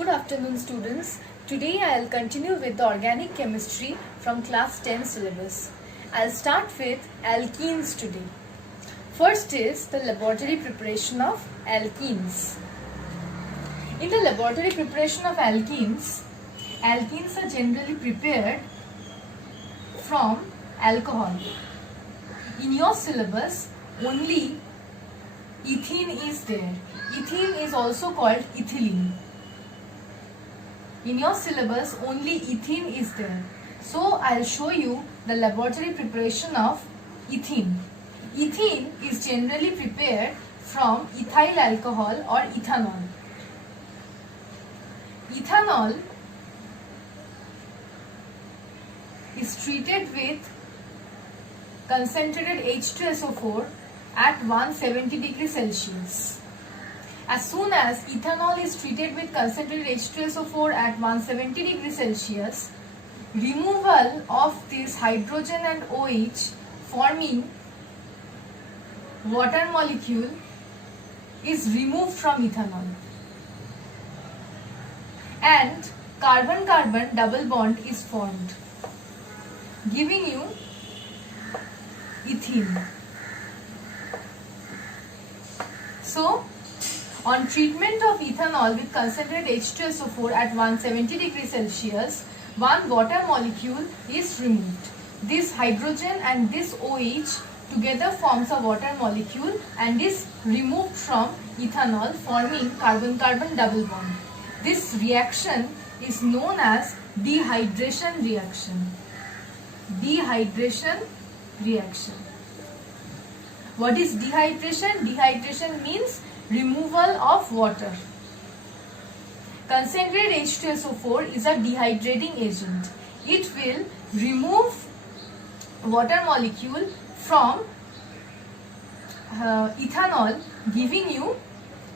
Good afternoon, students. Today I'll continue with the organic chemistry from class 10 syllabus. I'll start with alkenes today. First is the laboratory preparation of alkenes. In the laboratory preparation of alkenes are generally prepared from alcohol. In your syllabus, only ethene is there. Ethene is also called ethylene. In your syllabus, only ethene is there. So, I'll show you the laboratory preparation of ethene. Ethene is generally prepared from ethyl alcohol or ethanol. Ethanol is treated with concentrated H2SO4 at 170 degrees Celsius. As soon as ethanol is treated with concentrated H2SO4 at 170 degrees Celsius, removal of this hydrogen and OH forming water molecule is removed from ethanol, and carbon-carbon double bond is formed, giving you ethene. So, on treatment of ethanol with concentrated H2SO4 at 170 degrees Celsius, one water molecule is removed. This hydrogen and this OH together forms a water molecule and is removed from ethanol, forming carbon-carbon double bond. This reaction is known as dehydration reaction. Dehydration reaction. What is dehydration? Dehydration means removal of water. Concentrated H2SO4 is a dehydrating agent. It will remove water molecule from ethanol, giving you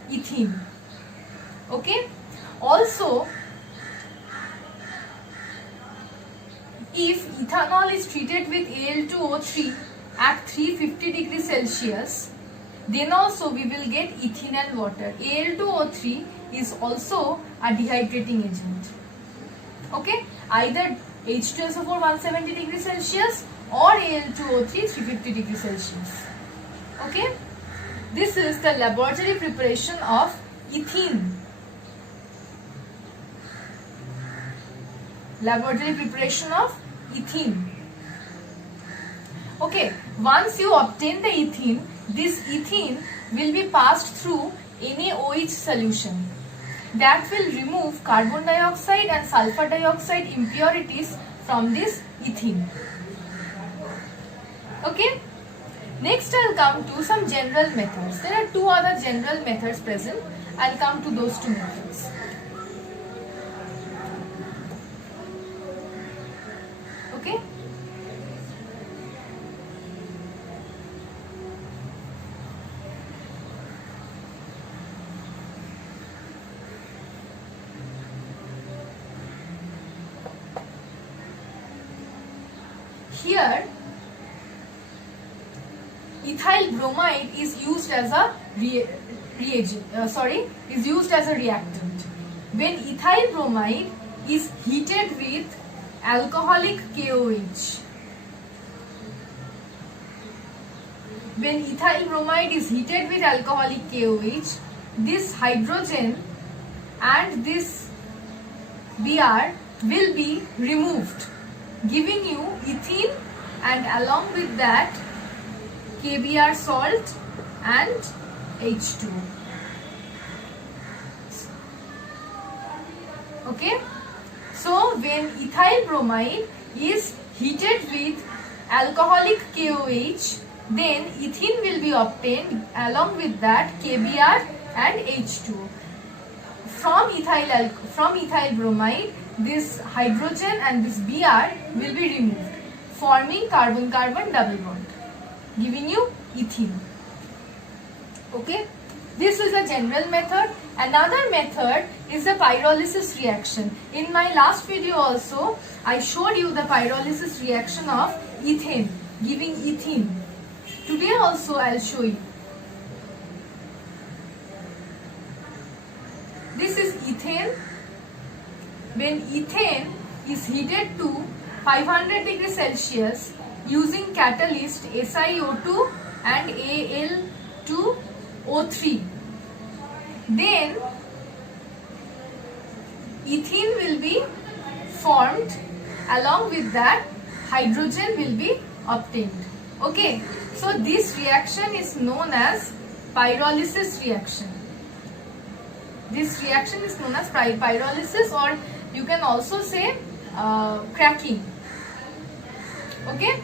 ethene. Okay. Also, if ethanol is treated with Al2O3 at 350 degrees Celsius, then also we will get ethene and water. Al2O3 is also a dehydrating agent. Okay, either H2SO4 170 degrees Celsius or Al2O3 350 degrees Celsius. Okay, this is the laboratory preparation of ethene. Laboratory preparation of ethene. Okay, once you obtain the ethene, this ethene will be passed through NaOH solution that will remove carbon dioxide and sulfur dioxide impurities from this ethene. Okay, next I'll come to some general methods. There are two other general methods present. I'll come to those two methods. Okay. Here, ethyl bromide is used as a reactant. When ethyl bromide is heated with alcoholic KOH, this hydrogen and this Br will be removed, giving you ethene, and along with that KBr salt and H2O. Okay, so when ethyl bromide is heated with alcoholic KOH, then ethene will be obtained, along with that KBr and H2O. From ethyl bromide, this hydrogen and this Br will be removed, forming carbon-carbon double bond, giving you ethene. Okay, this is a general method. Another method is the pyrolysis reaction. In my last video also, I showed you the pyrolysis reaction of ethane, giving ethene. Today also I will show you. This is ethane when ethane is heated to 500 degrees Celsius using catalyst SiO2 and Al2O3, then ethene will be formed, along with that hydrogen will be obtained. Okay, so this reaction is known as pyrolysis reaction. This reaction is known as pyrolysis, or you can also say cracking. Okay,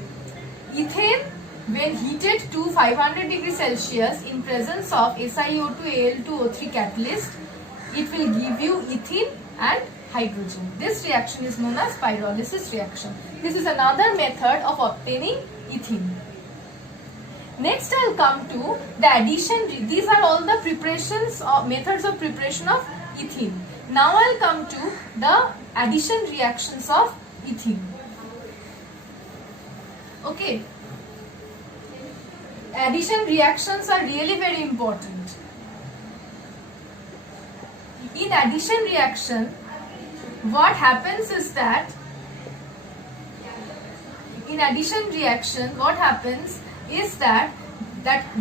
ethane when heated to 500 degrees Celsius in presence of SiO2 Al2O3 catalyst, it will give you ethene and hydrogen. This reaction is known as pyrolysis reaction. This is another method of obtaining ethene. Next I will come to the addition. These are all the preparations or methods of preparation of ethene. Now I will come to the addition reactions of ethene. Okay. Addition reactions are really very important. In addition reaction, what happens is that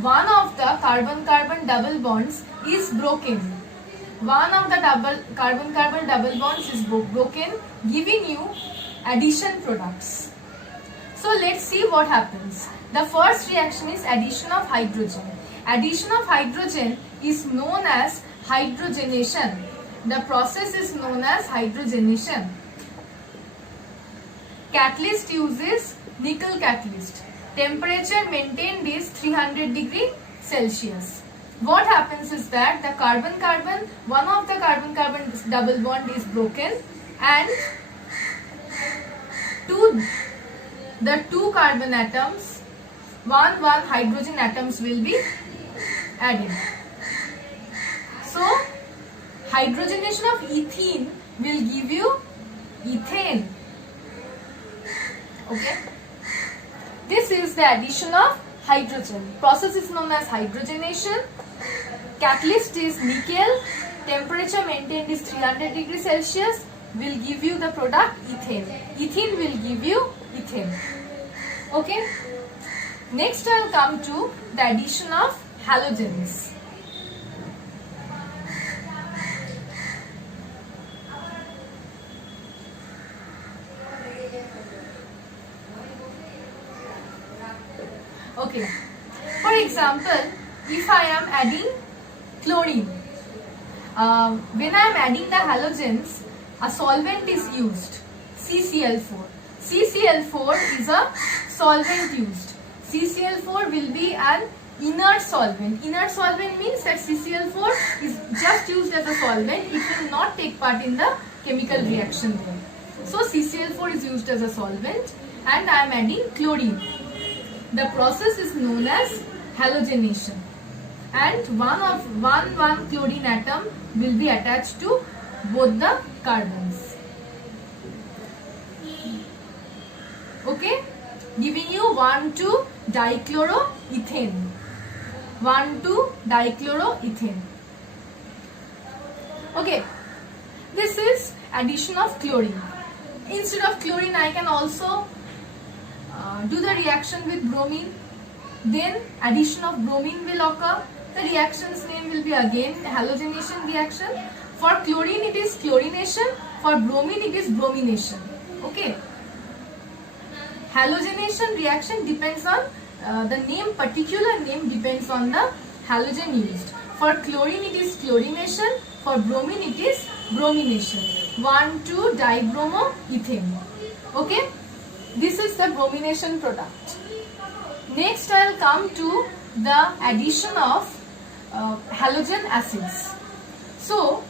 one of the carbon-carbon double bonds is broken. One of the carbon-carbon double bonds is broken, giving you addition products. So let's see what happens. The first reaction is addition of hydrogen. Addition of hydrogen is known as hydrogenation. The process is known as hydrogenation. Catalyst uses nickel catalyst. Temperature maintained is 300 degrees Celsius. What happens is that the one of the carbon-carbon double bond is broken, and the two carbon atoms, one hydrogen atoms will be added. So hydrogenation of ethene will give you ethane. Okay. This is the addition of hydrogen. Process is known as hydrogenation. Catalyst is nickel. Temperature maintained is 300 degrees Celsius. Will give you the product ethane. Ethene will give you ethane. Okay. Next I will come to the addition of halogens. Okay. For example, if I am adding chlorine, when I am adding the halogens, a solvent is used, CCl4. CCl4 is a solvent used. CCl4 will be an inert solvent. Inert solvent means that CCl4 is just used as a solvent. It will not take part in the chemical reaction there. So CCl4 is used as a solvent, and I am adding chlorine. The process is known as halogenation, and one chlorine atom will be attached to both the carbons. Okay, giving you 1,2-dichloroethane. 1,2-dichloroethane. Okay, this is addition of chlorine. Instead of chlorine, I can also do the reaction with bromine. Then addition of bromine will occur. The reaction's name will be again halogenation reaction. For chlorine it is chlorination. For bromine it is bromination. Okay. Halogenation reaction depends on particular name depends on the halogen used. For chlorine it is chlorination. For bromine it is bromination. 1,2-dibromoethane. Okay. This is the bromination product. Next I will come to the addition of halogen acids. So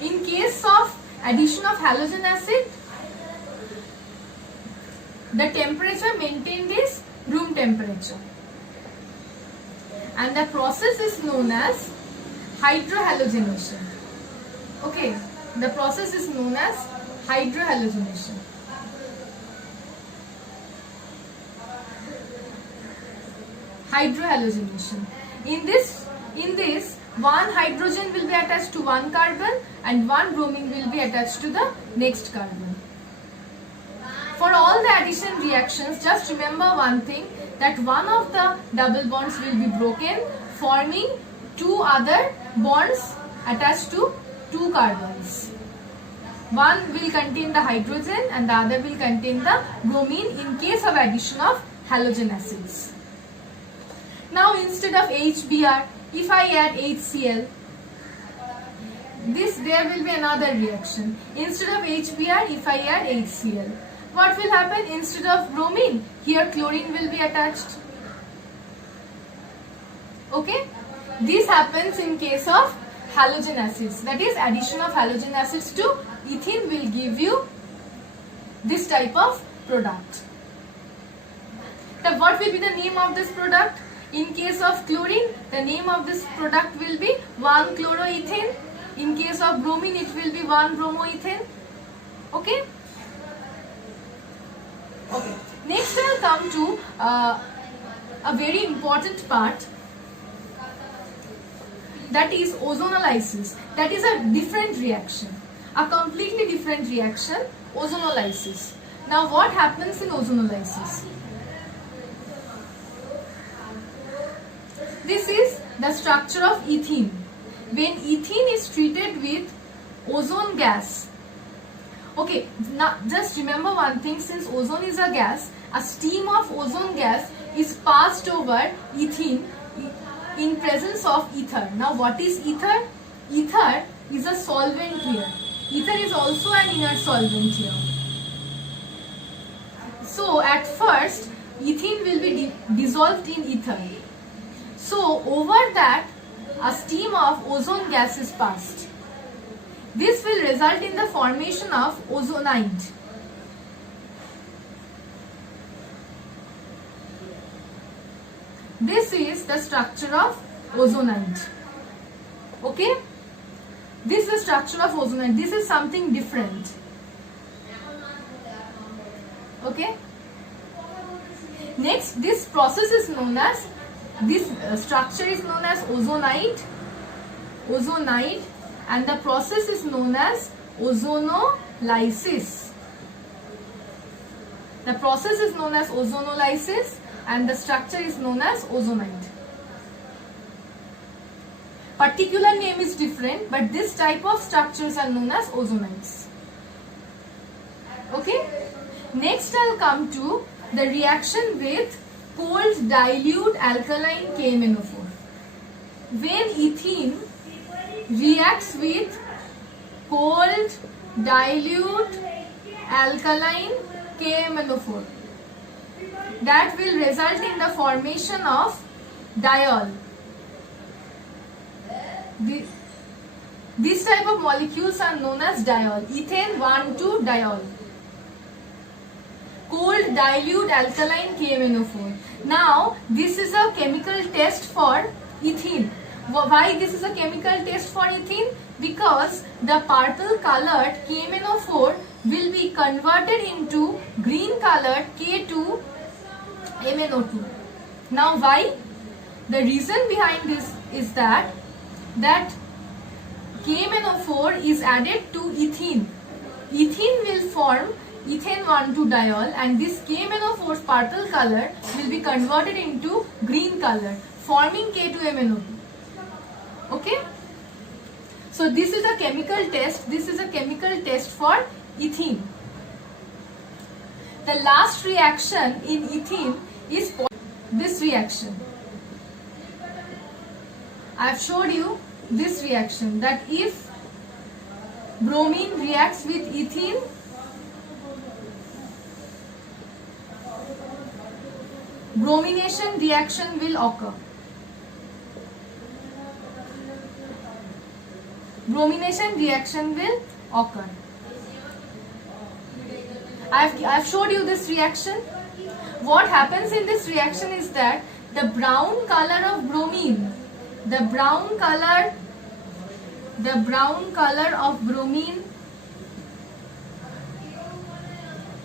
in case of addition of halogen acid, the temperature maintained is room temperature, and the process is known as hydrohalogenation. Okay, the process is known as hydrohalogenation. Hydrohalogenation. In this, one hydrogen will be attached to one carbon and one bromine will be attached to the next carbon. For all the addition reactions, just remember one thing, that one of the double bonds will be broken, forming two other bonds attached to two carbons. One will contain the hydrogen and the other will contain the bromine in case of addition of halogen acids. Now instead of HBr, if I add HCl, there will be another reaction. Instead of HBr, if I add HCl, what will happen? Instead of bromine, here chlorine will be attached. Okay? This happens in case of halogen acids. That is, addition of halogen acids to ethene will give you this type of product. Now, what will be the name of this product? In case of chlorine, the name of this product will be 1-chloroethane. In case of bromine, it will be 1-bromoethane. Okay? Okay. Next, I will come to a very important part, that is ozonolysis. That is a different reaction, a completely different reaction, ozonolysis. Now, what happens in ozonolysis? This is the structure of ethene. When ethene is treated with ozone gas, okay, now just remember one thing, since ozone is a gas, a stream of ozone gas is passed over ethene in presence of ether. Now what is ether? Ether is a solvent here. Ether is also an inert solvent here. So at first ethene will be dissolved in ether. So over that a stream of ozone gas is passed. This will result in the formation of ozonide. This is the structure of ozonide. Okay? This is the structure of ozonide. This is something different. Okay? Next, this process is known as, this structure is known as ozonide. Ozonide. And the process is known as ozonolysis. The process is known as ozonolysis and the structure is known as ozonide. Particular name is different, but this type of structures are known as ozonides. Okay? Next I'll come to the reaction with cold dilute alkaline KMnO4. When ethene reacts with cold dilute alkaline KMnO4, that will result in the formation of diol. This type of molecules are known as diol, ethane 1,2-diol. Cold dilute alkaline KMnO4. Now this is a chemical test for ethene. Why this is a chemical test for ethene? Because the purple colored KMnO4 will be converted into green colored K2MnO2. Now why? The reason behind this is that KMnO4 is added to ethene. Ethene will form ethane 1,2-diol and this KMnO4's purple color will be converted into green color, forming K2MnO2. Okay? So this is a chemical test. This is a chemical test for ethene. The last reaction in ethene is this reaction. I have showed you this reaction, that if bromine reacts with ethene, bromination reaction will occur. Bromination reaction will occur. I have showed you this reaction. What happens in this reaction is that the brown color of bromine, the brown color of bromine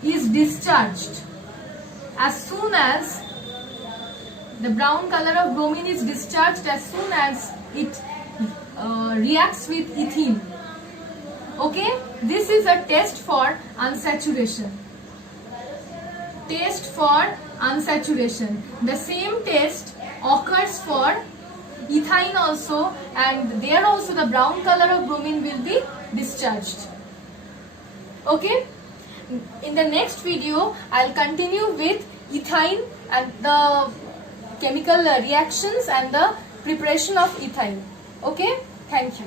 is discharged as soon as it reacts with ethene. Okay, this is a test for unsaturation. Test for unsaturation. The same test occurs for ethyne also, and there also the brown color of bromine will be discharged. Okay, in the next video I'll continue with ethyne and the chemical reactions and the preparation of ethyne. Okay, thank you.